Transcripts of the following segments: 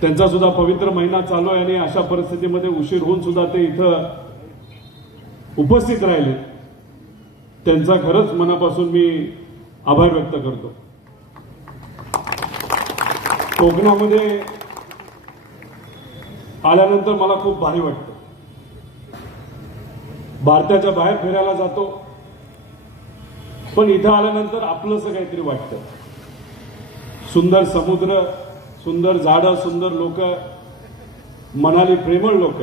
त्यांचा सुद्धा पवित्र महिना चालू आहे आणि अशा परिस्थितीमध्ये उशीर होऊन सुद्धा ते इथं उपस्थित राहिले, त्यांचा खरंच मनापासून मी आभार व्यक्त करतो। कोकणामध्ये आल्यानंतर मला खूप भारी वाटतं। भारताच्या बाहेर फिरायला जातो, पण इथं आल्यानंतर आपलंसं काहीतरी वाटतं। सुंदर समुद्र, सुंदर झाडं, सुंदर लोक, मनाली प्रेमळ लोक,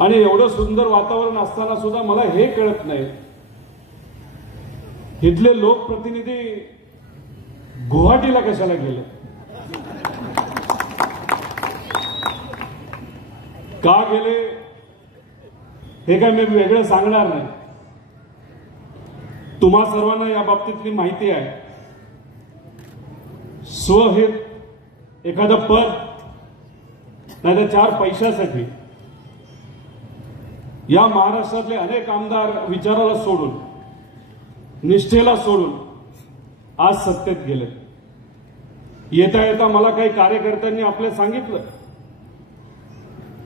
आणि एवढं सुंदर वातावरण असताना सुद्धा मला हे कळत नाही, इथले लोकप्रतिनिधी गुवाहाटीला कशाला गेले, का गेले हे काय मी वेगळं सांगणार नाही। तुम्हा सर्वांना या बाबतीतली माहिती आहे। स्वहित, एखादं पद नाही तर 4 पैशासाठी या महाराष्ट्रातले अनेक आमदार विचाराला सोडून, निष्ठेला सोडून आज सत्तेत गेले। येता येता मला काही कार्यकर्त्यांनी आपल्या सांगितलं,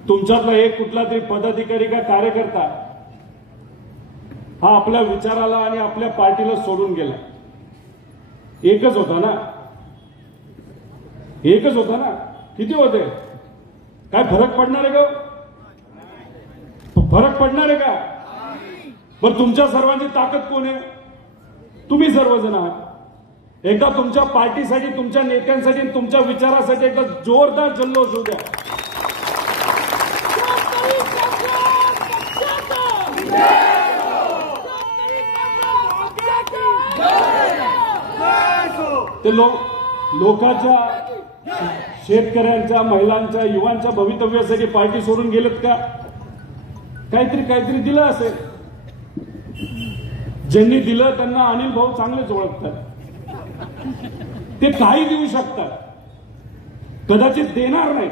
तुमच्यातला एक कुठला तरी पदाधिकारी का कार्यकर्ता हा आपल्या विचाराला आणि आपल्या पार्टीला सोडून गेला। एकच होता ना, एकच होता ना, किती होते, काय फरक पडणार आहे का? फरक पडणार आहे का? पण तुमच्या सर्वांची ताकद कोण आहे? तुम्ही सर्वजण आहात। एकदा तुमच्या पार्टीसाठी, तुमच्या नेत्यांसाठी, तुमच्या विचारासाठी एकदा जोरदार जल्लोष होऊ द्या। ते लोकांच्या, शेतकऱ्यांच्या, महिलांच्या, युवांच्या भवितव्यासाठी पार्टी सोडून गेलेत का? काहीतरी दिलं असेल। ज्यांनी दिलं त्यांना अनिल भाऊ चांगलेच ओळखतात। ते काही देऊ शकतात, कदाचित देणार नाही,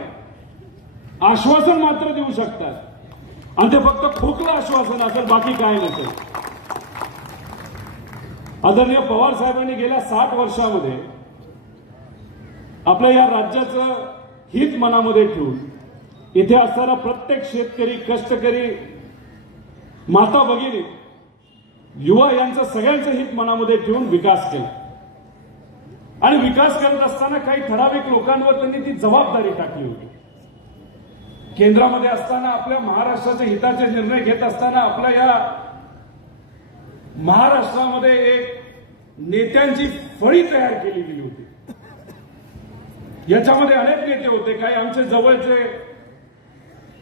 आश्वासन मात्र देऊ शकतात, आणि ते फक्त खोकलं आश्वासन असेल, बाकी काय नसेल। आदरणीय पवार साहेबांनी गेल्या 60 वर्षामध्ये आपल्या या राज्याचं हित मनामध्ये ठेवून इथे असणारा प्रत्येक शेतकरी, कष्टकरी, माता भगिनी, युवा यांचं सगळ्यांचं हित मनामध्ये ठेवून विकास केला। आणि विकास करत असताना काही ठराविक लोकांवर त्यांनी ती जबाबदारी टाकली होती। केंद्रामध्ये असताना, आपल्या महाराष्ट्राच्या हिताचे निर्णय घेत असताना आपल्या या महाराष्ट्रामध्ये एक नेत्यांची फळी तयार केली गेली होती। याच्यामध्ये अनेक नेते होते, काही आमचे जवळचे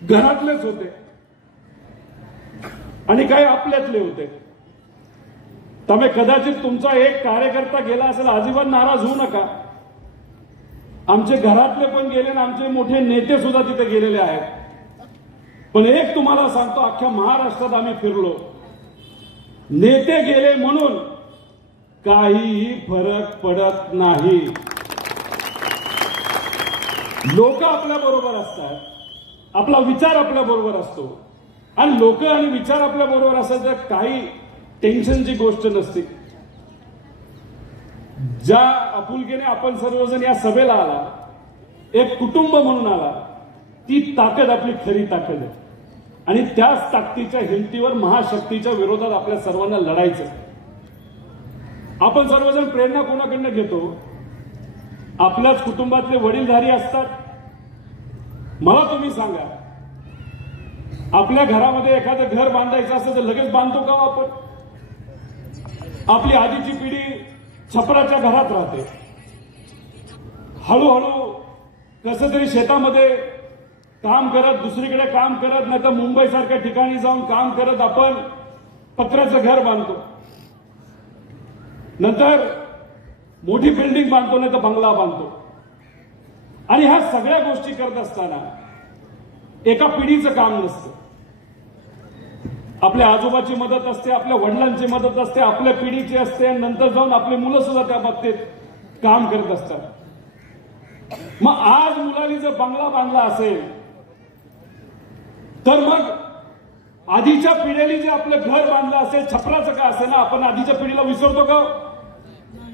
घरातलेच होते आणि काही आपल्यातले होते। त्यामुळे कदाचित तुमचा एक कार्यकर्ता गेला असेल, अजिबात नाराज होऊ नका। आमचे घरातले पण गेले आणि आमचे मोठे नेते सुद्धा तिथे गेलेले आहेत। पण एक तुम्हाला सांगतो, अख्ख्या महाराष्ट्रात आम्ही फिरलो, नेते गेले म्हणून काहीही फरक पडत नाही। लोक आपल्या बरोबर असतात, आपला विचार आपल्या बरोबर असतो, आणि लोक आणि विचार आपल्या बरोबर असतात तर काही टेन्शनची गोष्ट नसते। ज्या आपुलकीने आपण सर्वजण या सभेला आला, एक कुटुंब म्हणून आला, ती ताकद आपली खरी ताकद आहे। आणि त्याच ताकदीच्या हिमतीवर महाशक्तीच्या विरोधात आपल्या सर्वांना लढायचं। आपण सर्वजण प्रेरणा कोणाकडनं घेतो? आपल्याच कुटुंबातले वडीलधारी असतात। मला तुम्ही सांगा, आपल्या घरामध्ये एखादं घर बांधायचं असेल तर लगेच बांधतो का आपण? आपली आधीची पिढी छपराच्या घरात राहते, हळूहळू कसं तरी शेतामध्ये काम करत, दुसरीकडे काम करत, नाही तर मुंबई सारख्या ठिकाणी जाऊन काम करत आपण पत्र्याचं घर बांधतो, नंतर मोठी बिल्डिंग बांधतो, नाही तर बंगला बांधतो। आणि ह्या सगळ्या गोष्टी करत असताना एका पिढीचं काम नसतं। आपल्या आजोबाची मदत असते, आपल्या वडिलांची मदत असते, आपल्या पिढीची असते, आणि नंतर जाऊन आपली मुलं सुद्धा त्या बाबतीत काम करत असतात। मग आज मुलांनी जर बंगला बांधला असेल तर मग आधीच्या पिढीने जे आपलं घर बांधलं असेल, छपराचं का असेल ना, आपण आधीच्या पिढीला विसरतो का?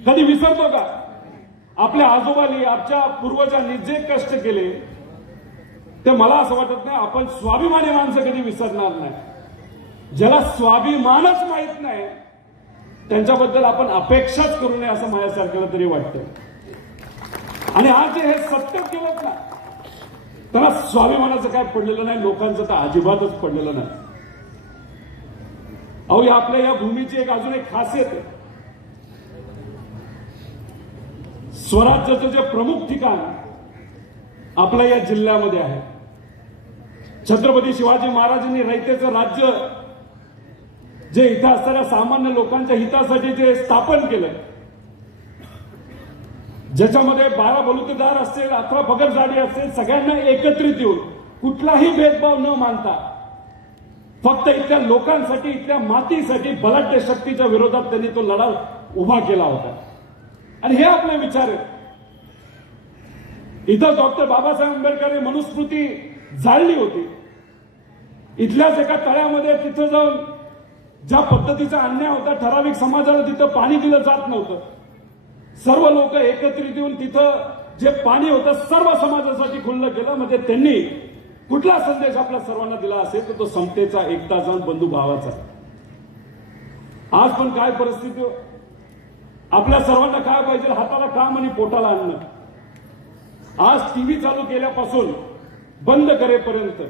कधी विसरतो का? आपल्या आजोबांनी आपल्या पूर्वजांनी जे कष्ट केले ते मला असं वाटत नाही आपण स्वाभिमानी माणसं कधी विसरणार नाही. ज्याला स्वाभिमानच माहित नाही त्यांच्याबद्दल आपण अपेक्षाच करू नये असं माझ्यासारख्याला तरी वाटतं. आणि आज जे हे सत्य केलं ना त्यांना स्वाभिमानाचं काय पडलेलं नाही, लोकांचं तर अजिबातच पडलेलं नाही. अहो आपल्या या भूमीची अजून एक खासियत आहे. स्वराज्याचं जे प्रमुख ठिकाण आपल्या या जिल्ह्यामध्ये आहे. छत्रपती शिवाजी महाराजांनी रयतेचं राज्य जे इथं असणाऱ्या सामान्य लोकांच्या हितासाठी जे स्थापन केलं, ज्याच्यामध्ये 12 बलुतेदार असतील, 18 पगडजाडी असतील, सगळ्यांना एकत्रित येऊन कुठलाही भेदभाव न मानता फक्त इथल्या लोकांसाठी, इथल्या मातीसाठी, बलाढ्य शक्तीच्या विरोधात त्यांनी तो लढा उभा केला होता. आणि हे आपले विचार आहेत. इथं डॉक्टर बाबासाहेब आंबेडकरांनी मनुस्मृती जाळली होती. इथल्याच एका तळ्यामध्ये तिथं जाऊन ज्या पद्धतीचा अन्याय होता, ठराविक समाजाला तिथं पाणी दिलं जात नव्हतं. सर्व लोक एकत्रित येऊन तिथं जे पाणी होतं सर्व समाजासाठी खुल्लं केलं. म्हणजे त्यांनी कुठला संदेश आपल्या सर्वांना दिला असेल तर तो समतेचा, एकताचा, बंधुभावाचा. आज पण काय परिस्थिती, आपल्या सर्वांना काय पाहिजे, हाताला काम आणि पोटाला अन्न. आज टीव्ही चालू केल्यापासून बंद करेपर्यंत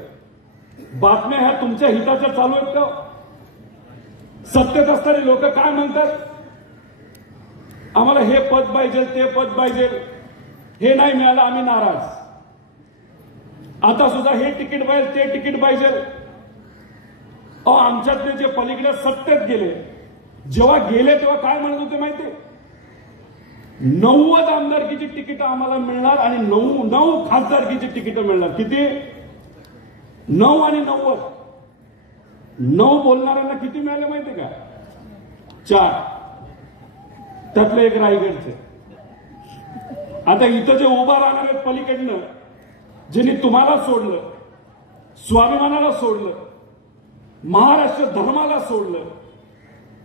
बातम्या ह्या तुमच्या हिताच्या चालू आहेत का? सत्तेत असणारे लोक काय म्हणतात, आम्हाला हे पद पाहिजे, ते पद पाहिजे, हे नाही मिळालं आम्ही नाराज. आता सुद्धा हे तिकीट पाहिजे, ते तिकीट पाहिजे. अहो आमच्यातले जे पलीकडे सत्तेत गेले, जेव्हा गेले तेव्हा काय म्हणत होते माहितीये, 90 आमदारकीची तिकीट आम्हाला मिळणार आणि 9 खासदारकीची तिकीट मिळणार. किती? 9 आणि 90. 9 बोलणाऱ्यांना किती मिळाले माहितीये का? 4. त्यातलं एक रायगडचे. आता इथं जे उभा राहणार आहेत पलीकडनं, ज्यांनी तुम्हाला सोडलं, स्वाभिमानाला सोडलं, महाराष्ट्र धर्माला सोडलं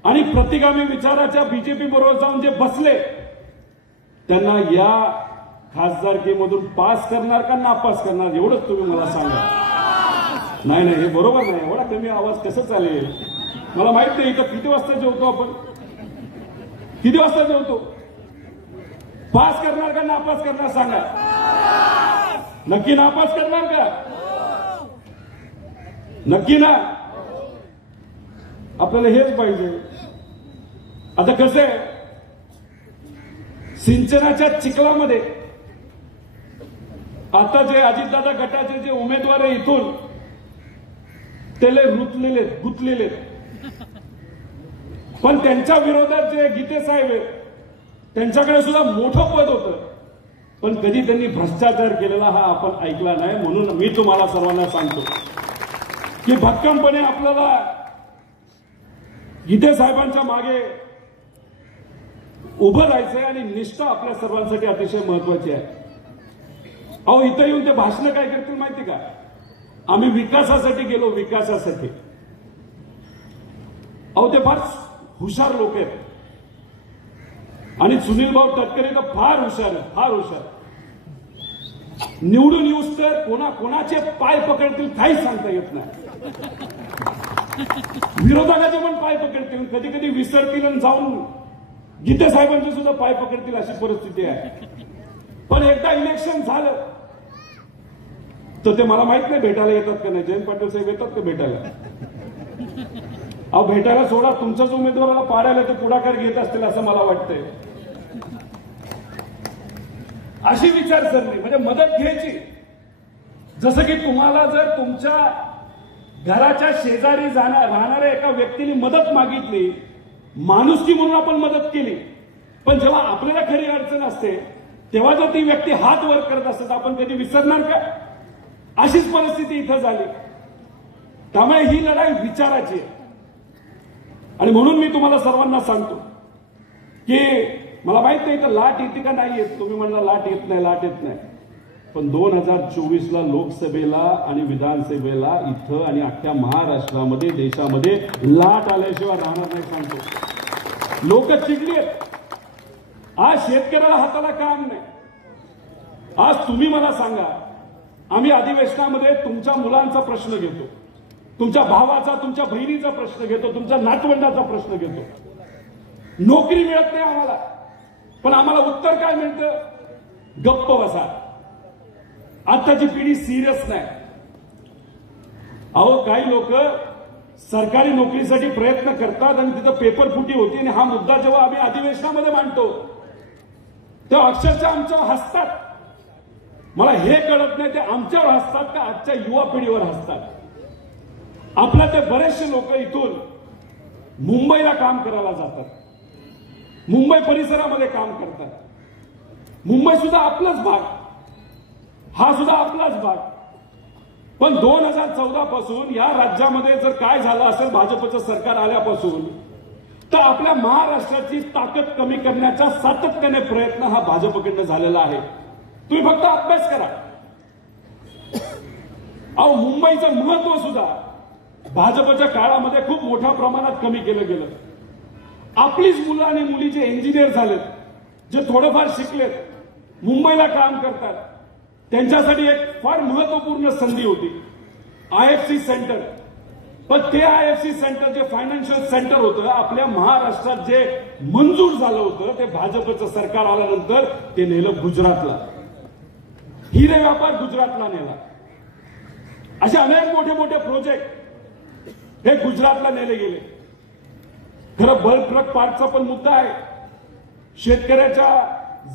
आणि प्रतिगामी विचाराच्या बीजेपी बरोबर जाऊन जे बसले, त्यांना या खासदारकीमधून पास करणार का नापास करणार एवढंच तुम्ही मला सांगा. नाही नाही हे बरोबर नाही. एवढा कमी आवाज कसं चालेल? मला माहित नाही इथं किती वाजता जेवतो आपण, किती वाजता जेवतो. पास करणार का नापास करणार सांगा. नक्की नापास करणार का? नक्की ना. आपल्याला हेच पाहिजे. आता कसं आहे, सिंचनाच्या चिखलामध्ये आता जे अजितदादा गटाचे जे उमेदवार आहे इथून ते रुतलेले गुंतलेले, पण त्यांच्या विरोधात जे गीते साहेब आहेत त्यांच्याकडे सुद्धा मोठं पद होतं, पण कधी त्यांनी भ्रष्टाचार केलेला हा आपण ऐकला नाही. म्हणून मी तुम्हाला सर्वांना सांगतो की भक्कमपणे आपल्याला गीते साहेबांच्या मागे उभं राहायचंय आणि निष्ठा आपल्या सर्वांसाठी अतिशय महत्वाची आहे. अहो इथं येऊन ते भाषण काय करतील माहिती का? आम्ही विकासासाठी गेलो, विकासासाठी. अहो ते फार हुशार लोक आहेत आणि सुनील भाऊ तटकरे तर फार हुशार आहेत, फार हुशार. निवडून येऊस तर कोणाचे पाय पकडतील काही सांगता येत नाही. विरोधकाचे पण पाय पकडतील, कधी कधी विसरतील आणि जाऊन गीते साहेबांचे सुद्धा पाय पकडतील अशी परिस्थिती आहे. पण एकदा इलेक्शन झालं तर ते मला माहित नाही भेटायला येतात का नाही. जयंत पाटील साहेब येतात का भेटायला? अहो भेटायला सोडा, तुमच्याच उमेदवाराला पाडायला ते पुढाकार घेत असतील असं मला वाटतंय. अशी विचारसरणी म्हणजे मदत घ्यायची. जसं की तुम्हाला जर तुमच्या घराच्या शेजारी राहणाऱ्या एका व्यक्तीने मदत मागितली, माणुसकी म्हणून आपण मदत केली, पण जेव्हा आपल्याला खरी अडचण असते तेव्हा जर ती व्यक्ती हात वर करत असते तर आपण कधी विसरणार का? अशीच परिस्थिती इथं झाली. त्यामुळे ही लढाई विचाराची आहे. आणि म्हणून मी तुम्हाला सर्वांना सांगतो की मला माहित नाही इथं लाट येते का नाही येत. तुम्ही म्हणला लाट येत नाही, लाट येत नाही, पण 2024ला लोकसभेला आणि विधानसभेला इथं आणि अख्ख्या महाराष्ट्रामध्ये, देशामध्ये लाट आल्याशिवाय राहणार नाही सांगतो. लोक चिडली आहेत. आज शेतकऱ्याला हाताला काम नाही. आज तुम्ही मला सांगा, आम्ही अधिवेशनामध्ये तुमच्या मुलांचा प्रश्न घेतो, तुमच्या भावाचा, तुमच्या बहिणीचा प्रश्न घेतो, तुमच्या नातवंडाचा प्रश्न घेतो. नोकरी मिळत नाही आम्हाला, पण आम्हाला उत्तर काय मिळतं? गप्प बसा. आताची पिढी सिरियस नाही. अहो, काही लोक सरकारी नोकरीसाठी प्रयत्न करतात आणि तिथं पेपर फुटी होती, आणि हा मुद्दा जेव्हा आम्ही अधिवेशनामध्ये मांडतो तेव्हा अक्षरशः आमच्यावर हसतात. मला हे कळत नाही, ते आमच्यावर हसतात का आजच्या युवा पिढीवर हसतात? आपल्या ते बरेचसे लोक इथून मुंबईला काम करायला जातात, मुंबई परिसरामध्ये काम करतात. मुंबई सुद्धा आपलाच भाग, हा सुद्धा आपलाच भाग. पण 2014 पासून या राज्यामध्ये जर काय झालं असेल भाजपचं सरकार आल्यापासून, तर आपल्या महाराष्ट्राची ताकद कमी करण्याचा सातत्याने प्रयत्न हा भाजपकडनं झालेला आहे. तुम्ही फक्त अभ्यास करा. अहो, मुंबईचं महत्व सुद्धा भाजपच्या काळामध्ये खूप मोठ्या प्रमाणात कमी केलं गेलं. आपलीच मुलं आणि मुली जे इंजिनियर झालेत, जे थोडंफार शिकलेत, मुंबईला काम करतात, त्यांच्यासाठी एक फार महत्वपूर्ण संधी होती आयएफसी सेंटर. पण ते आयएफसी सेंटर जे फायनान्शियल सेंटर होतं आपल्या महाराष्ट्रात, जे मंजूर झालं होतं, ते भाजपचं सरकार आल्यानंतर ते नेलं गुजरातला. हिरे व्यापार गुजरातला नेला. असे अनेक मोठे मोठे प्रोजेक्ट हे गुजरातला नेले गेले. खरं बल्क ट्रक पार्कचा पण मुद्दा आहे. शेतकऱ्याच्या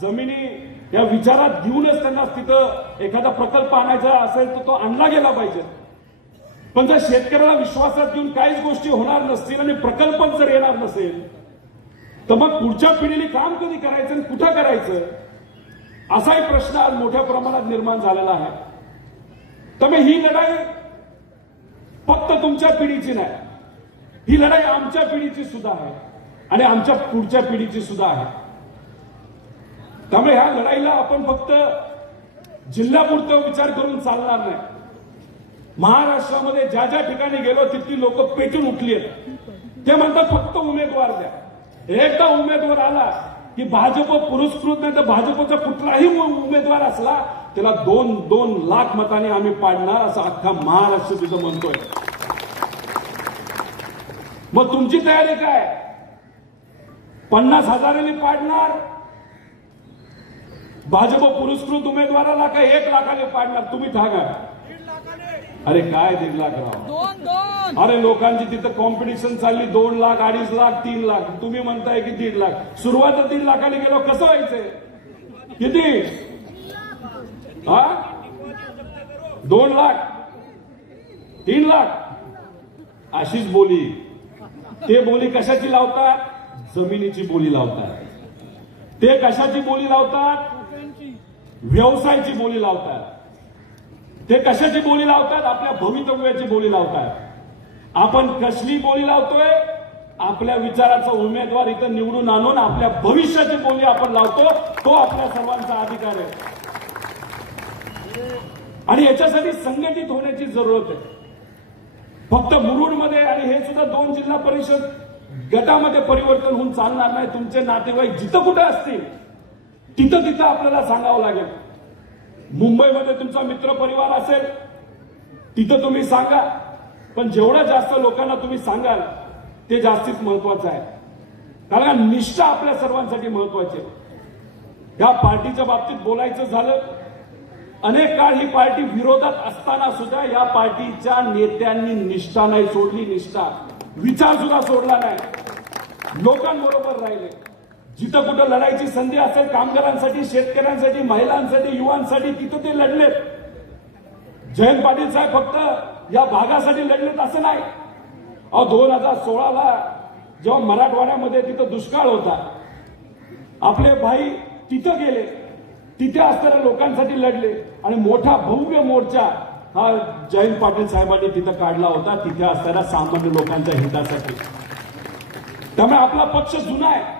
जमिनी या विचारात घेऊनच त्यांना तिथं एखादा प्रकल्प आणायचा असेल तर तो आणला गेला पाहिजे. पण जर शेतकऱ्याला विश्वासात घेऊन काहीच गोष्टी होणार नसतील आणि प्रकल्पच जर येणार नसेल, तर मग पुढच्या पिढीने काम कधी करायचं आणि कुठं करायचं, असाही प्रश्न आज मोठ्या प्रमाणात निर्माण झालेला आहे. त्यामुळे ही लढाई फक्त तुमच्या पिढीची नाही, ही लढाई आमच्या पिढीची सुद्धा आहे आणि आमच्या पुढच्या पिढीची सुद्धा आहे. त्यामुळे ह्या लढाईला आपण फक्त जिल्ह्यापुरतं विचार करून चालणार नाही. महाराष्ट्रामध्ये ज्या ज्या ठिकाणी गेलो तिथली लोक पेटून उठली आहेत. ते म्हणतात फक्त उमेदवार द्या. एकदा उमेदवार आला की भाजप पुरस्कृत नाही तर भाजपचा कुठलाही उमेदवार असला त्याला 2-2 लाख मतांनी आम्ही पाडणार, असं अख्खा महाराष्ट्र तिथं म्हणतोय. मग तुमची तयारी काय? 50,000नी पाडणार भाजप पुरस्कृत उमेदवाराला, का 1 लाखाने पाडणार? तुम्ही सांगा. अरे काय 1.5 लाख राव? अरे लोकांची तिथं कॉम्पिटिशन चालली. 2 लाख, 2.5 लाख, 3 लाख. तुम्ही म्हणताय की 1.5 लाख. सुरुवात 1.5 लाखाने गेलो, कसं व्हायचंय? किती? 2 लाख, 3 लाख अशीच बोली. ते बोली कशाची लावतात? जमिनीची बोली लावतात. ते कशाची बोली लावतात? व्यवसायाची बोली लावतात. ते कशाची बोली लावतात? आपल्या भवितव्याची बोली लावतात. आपण कसली बोली लावतोय? आपल्या विचाराचा उमेदवार इथं निवडून आणून आपल्या भविष्याची बोली आपण लावतो. तो आपल्या सर्वांचा अधिकार आहे आणि याच्यासाठी संघटित होण्याची जरूरत आहे. फक्त मुरुडमध्ये आणि हे सुद्धा 2 जिल्हा परिषद गटामध्ये परिवर्तन होऊन चालणार नाही. तुमचे नातेवाईक जिथं कुठे असतील तिथं तिथं आपल्याला सांगावं लागेल. मुंबईमध्ये तुमचा मित्र परिवार असेल तिथं तुम्ही सांगा, पण जेवढ्या जास्त लोकांना तुम्ही सांगाल ते जास्तीत महत्वाचं आहे. कारण निष्ठा आपल्या सर्वांसाठी महत्वाची आहे. या पार्टीच्या बाबतीत बोलायचं झालं, अनेक काळ ही पार्टी विरोधात असताना सुद्धा या पार्टीच्या नेत्यांनी निष्ठा नाही सोडली. निष्ठा, विचार सुद्धा सोडला नाही. लोकांबरोबर राहिले. जिथं कुठं लढायची संधी असेल कामगारांसाठी, शेतकऱ्यांसाठी, महिलांसाठी, युवांसाठी, तिथं ते लढलेत. जयंत पाटील साहेब फक्त या भागासाठी लढलेत असं नाही. 2016ला जेव्हा मराठवाड्यामध्ये तिथं दुष्काळ होता, आपले भाई तिथं गेले, तिथे असणाऱ्या लोकांसाठी लढले आणि मोठा भव्य मोर्चा हा जयंत पाटील साहेबांनी तिथं काढला होता, तिथे असणाऱ्या सामान्य लोकांच्या हितासाठी. त्यामुळे आपला पक्ष जुना आहे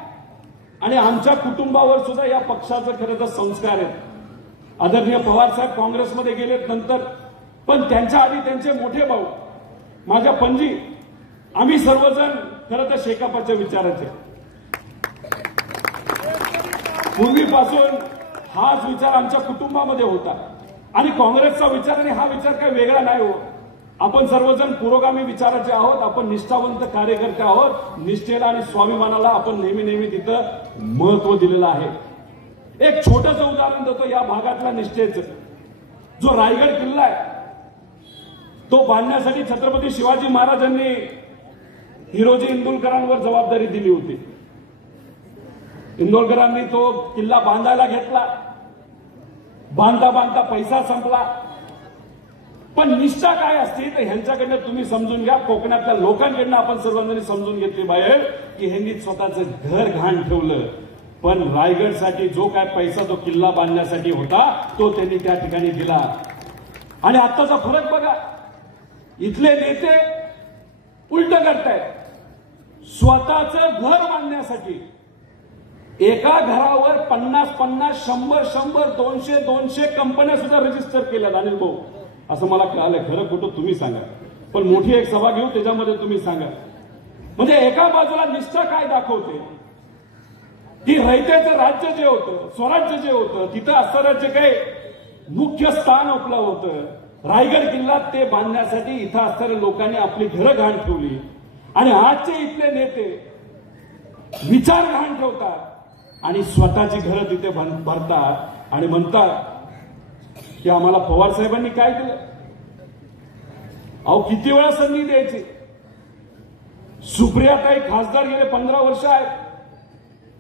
आणि आमच्या कुटुंबावर सुद्धा या पक्षाचं खरं तर संस्कार आहेत. आदरणीय पवार साहेब काँग्रेसमध्ये गेलेत नंतर, पण त्यांच्या आधी त्यांचे मोठे भाऊ माझ्या पणजी, आम्ही सर्वजण खरं तर शेकापाच्या विचाराचे. पूर्वीपासून हाच विचार आमच्या कुटुंबामध्ये होता आणि काँग्रेसचा विचार आणि हा विचार काही वेगळा नाही हो. आपण सर्वजण पुरोगामी विचाराचे आहोत. आपण निष्ठावंत कार्यकर्ते आहोत. निष्ठेला आणि स्वाभिमानाला आपण नेहमी नेहमी तिथं महत्व दिलेलं आहे. एक छोटंसं उदाहरण देतो या भागातल्या निष्ठेचं. जो रायगड किल्ला आहे तो बांधण्यासाठी छत्रपती शिवाजी महाराजांनी हिरोजी इंदुलकरांवर जबाबदारी दिली होती. इंदोरकरांनी तो किल्ला बांधायला घेतला. बांधता बांधता पैसा संपला. पण निष्ठा काय असते तर ह्यांच्याकडनं तुम्ही समजून घ्या. कोकणातल्या लोकांकडनं आपण सर्वांनी समजून घेतली पाहिजे की ह्यांनी स्वतःचं घर घाण ठेवलं. पण रायगडसाठी जो काय पैसा तो किल्ला बांधण्यासाठी होता तो त्यांनी त्या ठिकाणी दिला. आणि आत्ताचा फरक बघा. इथले नेते उलट करतायत. स्वतःचं घर बांधण्यासाठी एका घरावर 50-50, 100-100, 200-200 कंपन्या सुद्धा रजिस्टर केल्यात. अनिल भाऊ, असं मला कळालं. खरं खोटं तुम्ही सांगा. पण मोठी एक सभा घेऊ त्याच्यामध्ये तुम्ही सांगा. म्हणजे एका बाजूला निष्ठा काय दाखवते की रयतेचं राज्य जे होतं, स्वराज्य जे होतं, तिथं असणारं जे काही मुख्य स्थान आपलं होतं रायगड किल्ला ते बांधण्यासाठी इथं असणाऱ्या लोकांनी आपली घरं घाण ठेवली. आणि आजचे इथले नेते विचार घाण ठेवतात आणि स्वतःची घरं तिथे भरतात आणि म्हणतात की आम्हाला पवार साहेबांनी काय दिलं. अहो किती वेळा संधी द्यायची. सुप्रियाताई खासदार गेले 15 वर्ष आहेत.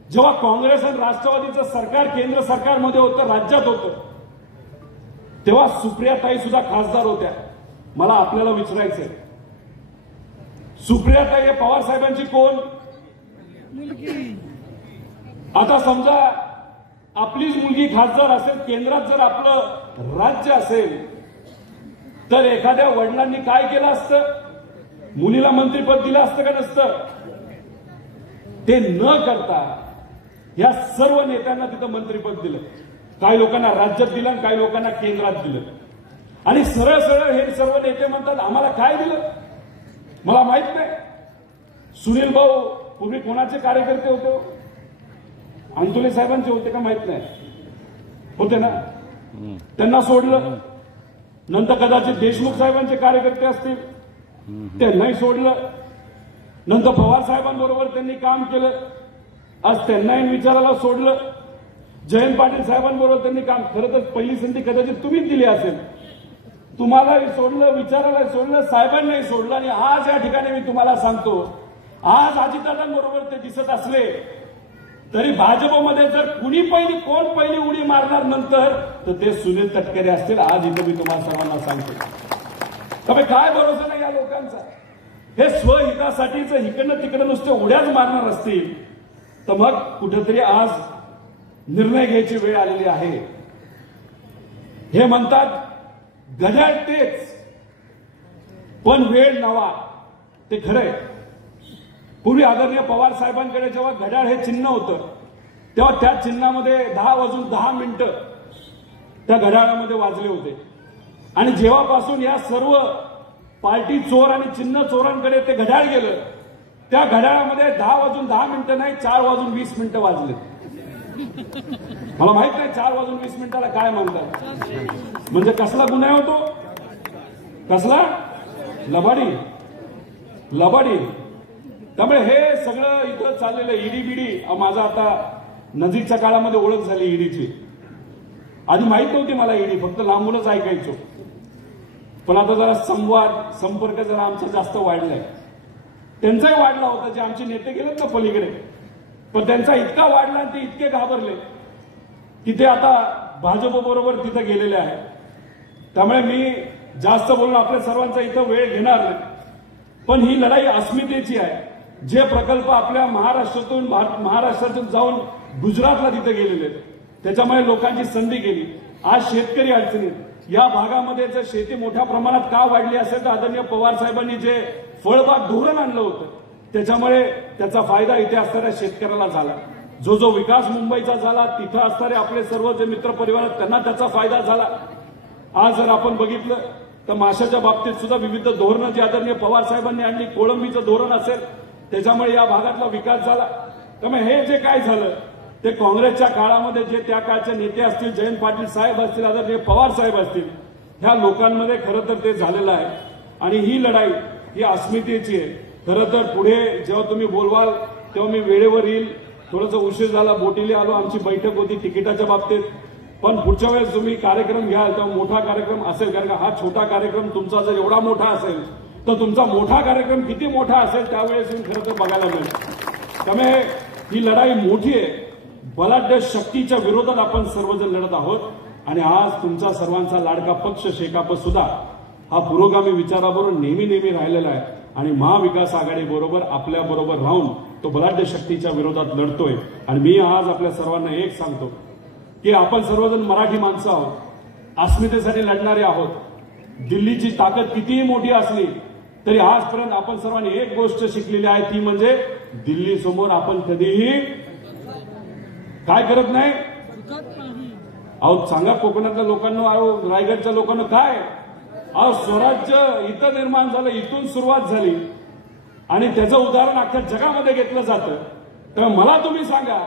जेव्हा काँग्रेस आणि राष्ट्रवादीचं सरकार केंद्र सरकारमध्ये होतं, राज्यात होतं, तेव्हा सुप्रियाताई सुद्धा खासदार होत्या. मला आपल्याला विचारायचंय सुप्रियाताई हे पवार साहेबांची कोण मुलगी. आता समजा आपलीच मुलगी खासदार असेल, केंद्रात जर आपलं राज्य असेल तर एखाद्या वडिलांनी काय केलं असतं. मुलीला मंत्रिपद दिलं असतं का नसतं. ते न करता या सर्व नेत्यांना तिथं मंत्रिपद दिलं. काही लोकांना राज्यात दिलं आणि काही लोकांना केंद्रात दिलं. आणि सरळ सरळ हे सर्व नेते म्हणतात आम्हाला काय दिलं. मला माहित नाही. सुनील भाऊ पूर्वी कोणाचे कार्यकर्ते होते. अंतुले साहेबांचे होते का माहित नाही. होते ना. त्यांना सोडलं. नंतर कदाचित देशमुख साहेबांचे कार्यकर्ते असतील त्यांनाही सोडलं. नंतर पवार साहेबांबरोबर त्यांनी काम केलं. आज त्यांनाही विचारायला सोडलं. जयंत पाटील साहेबांबरोबर त्यांनी काम. खरं तर पहिली संधी कदाचित तुम्हीच दिली असेल. तुम्हालाही सोडलं, विचारायला सोडलं, साहेबांनाही सोडलं. आणि आज या ठिकाणी मी तुम्हाला सांगतो आज अजितदादांबरोबर ते दिसत असले तरी भाजपमध्ये जर कोण पहिली उडी मारणार नंतर तर ते सुनील तटकरे असतील. आज इथं मी तुम्हाला सर्वांना सांगतो. त्यामुळे काय भरोसा नाही या लोकांचा. हे स्वहितासाठीच इकडनं तिकडं नुसते उड्याच मारणार असतील तर मग कुठेतरी आज निर्णय घ्यायची वेळ आलेली आहे. हे म्हणतात घड्याळ तेच पण वेळ नवा. ते खरंय. पूर्वी आदरणीय पवार साहेबांकडे जेव्हा घड्याळ हे चिन्ह होतं तेव्हा त्या चिन्हामध्ये 10 वाजून 10 मिनिटं त्या घड्याळामध्ये वाजले होते. आणि जेव्हापासून या सर्व पार्टी चोर आणि चिन्ह चोरांकडे ते घड्याळ गेलं त्या घड्याळामध्ये 10 वाजून 10 मिनिटं नाही 4 वाजून 20 मिनिटं वाजले. मला माहित नाही 4 वाजून 20 मिनिटाला काय म्हणतात. म्हणजे कसला गुन्हा होतो. कसला लबाडी. त्यामुळे हे सगळं इथं चाललेलं ईडी बिडी. माझा आता नजीकच्या काळामध्ये ओळख झाली ईडीची. आधी माहित नव्हती मला ईडी. फक्त लांबूनच ऐकायचो. पण आता जरा संपर्क जरा आमचा जास्त वाढलाय. त्यांचाही वाढला होता. जे आमचे नेते गेलेत ना पलीकडे पण त्यांचा इतका वाढला आणि ते इतके घाबरले की ते आता भाजप बरोबर तिथे गेलेले आहेत. त्यामुळे मी जास्त बोलून आपल्या सर्वांचा इथं वेळ घेणार नाही. पण ही लढाई अस्मितेची आहे. जे प्रकल्प आपल्या महाराष्ट्रातून जाऊन गुजरातला तिथे गेलेले त्याच्यामुळे लोकांची संधी गेली. आज शेतकरी अडचणीत. या भागामध्ये जर शेती मोठ्या प्रमाणात का वाढली असेल तर आदरणीय पवार साहेबांनी जे फळबाग धोरण आणलं होतं त्याच्यामुळे त्याचा फायदा इथे असणाऱ्या शेतकऱ्याला झाला. जो विकास मुंबईचा झाला तिथं असणारे आपले सर्व जे मित्र परिवार त्यांना त्याचा फायदा झाला. आज जर आपण बघितलं तर माशाच्या बाबतीत सुद्धा विविध धोरणं जी आदरणीय पवार साहेबांनी आणली. कोळंबीचं धोरण असेल त्याच्यामुळे या भागातला विकास झाला. त्यामुळे हे जे काय झालं ते काँग्रेसच्या काळामध्ये जे त्या काळचे नेते असतील, जयंत पाटील साहेब असतील, आदरणीय पवार साहेब असतील, ह्या लोकांमध्ये खरं तर ते झालेलं आहे. आणि ही लढाई ही अस्मितेची आहे. खरं तर पुढे जेव्हा तुम्ही बोलवाल तेव्हा मी वेळेवर येईल. थोडंसं उशीर झाला, बोटीला आलो, आमची बैठक होती तिकिटाच्या बाबतीत. पण पुढच्या वेळेस तुम्ही कार्यक्रम घ्याल तेव्हा मोठा कार्यक्रम असेल, कारण का हा छोटा कार्यक्रम तुमचा जर एवढा मोठा असेल तर तुमचा मोठा कार्यक्रम किती मोठा असेल त्यावेळेस तुम्ही खरं तर बघायला मिळेल. त्यामुळे ही लढाई मोठी आहे. बलाढ्य शक्तीच्या विरोधात आपण सर्वजण लढत आहोत. आणि आज तुमचा सर्वांचा लाडका पक्ष शेकाप सुद्धा हा पुरोगामी विचाराबरोबर नेहमी राहिलेला आहे आणि महाविकास आघाडी बरोबर आपल्या बरोबर राहून तो बलाढ्य शक्तीच्या विरोधात लढतोय. आणि मी आज आपल्या सर्वांना एक सांगतो की आपण सर्वजण मराठी माणसं आहोत, अस्मितेसाठी लढणारे आहोत. दिल्लीची ताकद कितीही मोठी असली तरी आजपर्यंत आपण सर्वांनी एक गोष्ट शिकलेली आहे, ती म्हणजे दिल्ली समोर आपण कधीही काय करत नाही. अहो सांगा कोकणातल्या लोकांना, अहो रायगडच्या लोकांना काय, अहो स्वराज्य इथं निर्माण झालं, इथून सुरुवात झाली आणि त्याचं उदाहरण अख्ख्या जगामध्ये घेतलं जातं. तर मला तुम्ही सांगा,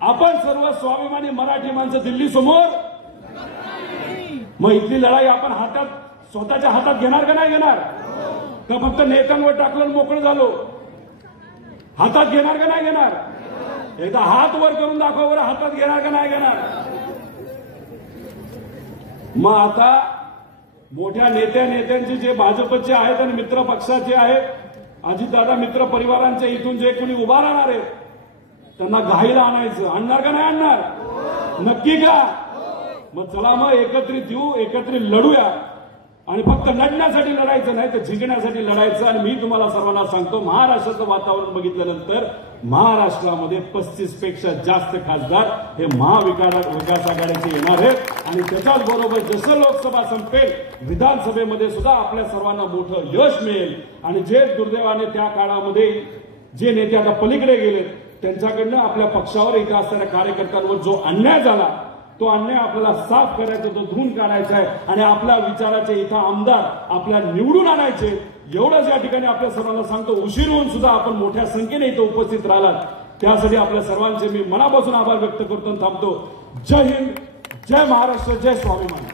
आपण सर्व स्वाभिमानी मराठी माणसं दिल्ली समोर, मग इथली लढाई आपण स्वतःच्या हातात घेणार का नाही घेणार? का फक्त नेत्यांवर टाकलं मोकळं झालो? हातात घेणार का नाही घेणार? एकदा हात वर करून दाखव बरं, हातात घेणार का नाही घेणार? मग आता मोठ्या नेत्यांचे जे भाजपचे आहेत आणि मित्र पक्षाचे आहेत, अजितदादा मित्र परिवारांच्या इथून जे कोणी उभा राहणार आहेत त्यांना घाईला आणायचं. आणणार का नाही आणणार? नक्की का? मग चला मग एकत्रित येऊ, एकत्रित लढूया. आणि फक्त लढण्यासाठी लढायचं नाही तर जिंकण्यासाठी लढायचं. आणि मी तुम्हाला सर्वांना सांगतो, महाराष्ट्राचं वातावरण बघितल्यानंतर महाराष्ट्रामध्ये 35 पेक्षा जास्त खासदार हे महाविकास आघाडीचे येणार आहेत. आणि त्याच्याच बरोबर जसं लोकसभा संपेल विधानसभेमध्ये सुद्धा आपल्या सर्वांना मोठं यश मिळेल. आणि जे दुर्दैवाने त्या काळामध्ये जे नेते आता पलीकडे गेले त्यांच्याकडनं आपल्या पक्षावर इथं असणाऱ्या कार्यकर्त्यांवर जो अन्याय झाला तो अन्याय आपल्याला साफ करायचा, तो धुवून काढायचा आहे. आणि आपल्या विचाराचे इथं आमदार आपल्या निवडून आणायचे. एवढंच या ठिकाणी आपल्या सर्वांना सांगतो. उशीर होऊन सुद्धा आपण मोठ्या संख्येने इथं उपस्थित राहिलात त्यासाठी आपल्या सर्वांचे मी मनापासून आभार व्यक्त करतो आणि थांबतो. जय हिंद, जय महाराष्ट्र, जय स्वाभिमान.